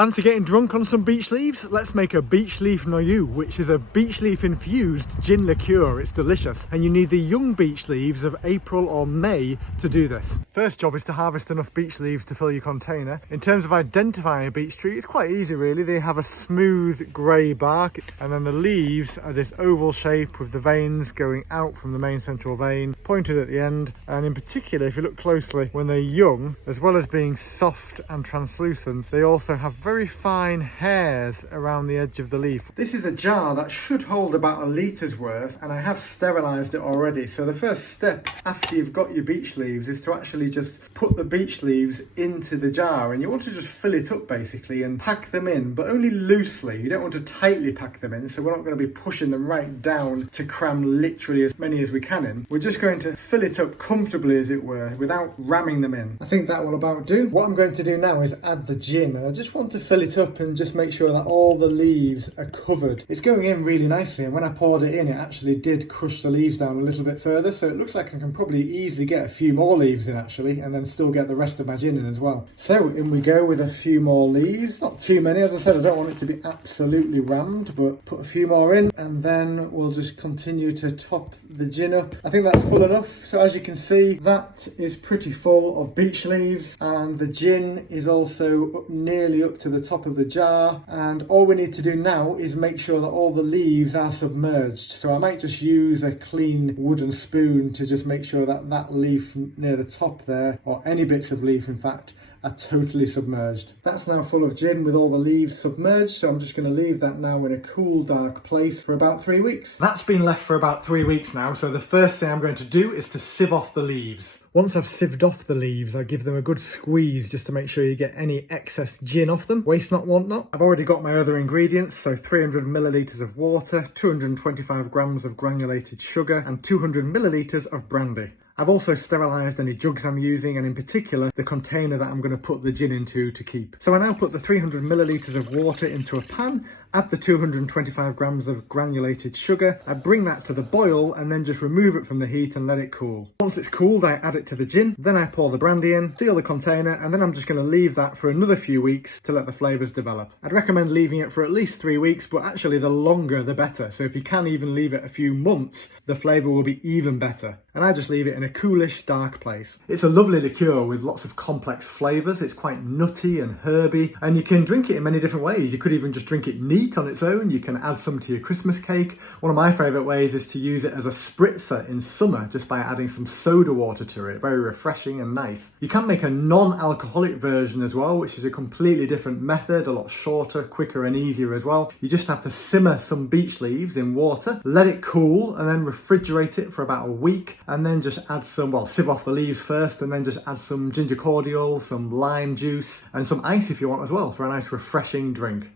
Fancy getting drunk on some beech leaves? Let's make a Beech Leaf Noyau, which is a beech leaf infused gin liqueur. It's delicious, and you need the young beech leaves of April or May to do this. First job is to harvest enough beech leaves to fill your container. In terms of identifying a beech tree, it's quite easy really. They have a smooth grey bark, and then the leaves are this oval shape with the veins going out from the main central vein, pointed at the end. And in particular, if you look closely, when they're young, as well as being soft and translucent, they also have very fine hairs around the edge of the leaf. This is a jar that should hold about a litres worth, and I have sterilised it already. So the first step after you've got your beech leaves is to actually just put the beech leaves into the jar, and you want to just fill it up basically and pack them in, but only loosely. You don't want to tightly pack them in, so we're not going to be pushing them right down to cram literally as many as we can in. We're just going to fill it up comfortably, as it were, without ramming them in. I think that will about do. What I'm going to do now is add the gin, and I just want to fill it up and just make sure that all the leaves are covered. It's going in really nicely, and when I poured it in, it actually did crush the leaves down a little bit further, so it looks like I can probably easily get a few more leaves in actually, and then still get the rest of my gin in as well. So in we go with a few more leaves. Not too many, as I said, I don't want it to be absolutely rammed, but put a few more in, and then we'll just continue to top the gin up. I think that's full enough. So as you can see, that is pretty full of beech leaves, and the gin is also nearly up to the top of the jar. And all we need to do now is make sure that all the leaves are submerged. So I might just use a clean wooden spoon to just make sure that that leaf near the top there, or any bits of leaf in fact, are totally submerged. That's now full of gin with all the leaves submerged, so I'm just going to leave that now in a cool, dark place for about 3 weeks. That's been left for about 3 weeks now, so the first thing I'm going to do is to sieve off the leaves. Once I've sieved off the leaves, I give them a good squeeze just to make sure you get any excess gin off them. Waste not, want not. I've already got my other ingredients, so 300 millilitres of water, 225 grams of granulated sugar, and 200 millilitres of brandy. I've also sterilised any jugs I'm using, and in particular the container that I'm going to put the gin into to keep. So I now put the 300 millilitres of water into a pan, add the 225 grams of granulated sugar, I bring that to the boil and then just remove it from the heat and let it cool. Once it's cooled, I add it to the gin, then I pour the brandy in, seal the container, and then I'm just going to leave that for another few weeks to let the flavours develop. I'd recommend leaving it for at least 3 weeks, but actually the longer the better. So if you can even leave it a few months, the flavour will be even better. And I just leave it in a coolish, dark place. It's a lovely liqueur with lots of complex flavours. It's quite nutty and herby, and you can drink it in many different ways. You could even just drink it neat on its own. You can add some to your Christmas cake. One of my favourite ways is to use it as a spritzer in summer, just by adding some soda water to it. Very refreshing and nice. You can make a non-alcoholic version as well, which is a completely different method, a lot shorter, quicker and easier as well. You just have to simmer some beech leaves in water, let it cool, and then refrigerate it for about a week. And then just add some, well, sieve off the leaves first, and then just add some ginger cordial, some lime juice, and some ice if you want as well, for a nice refreshing drink.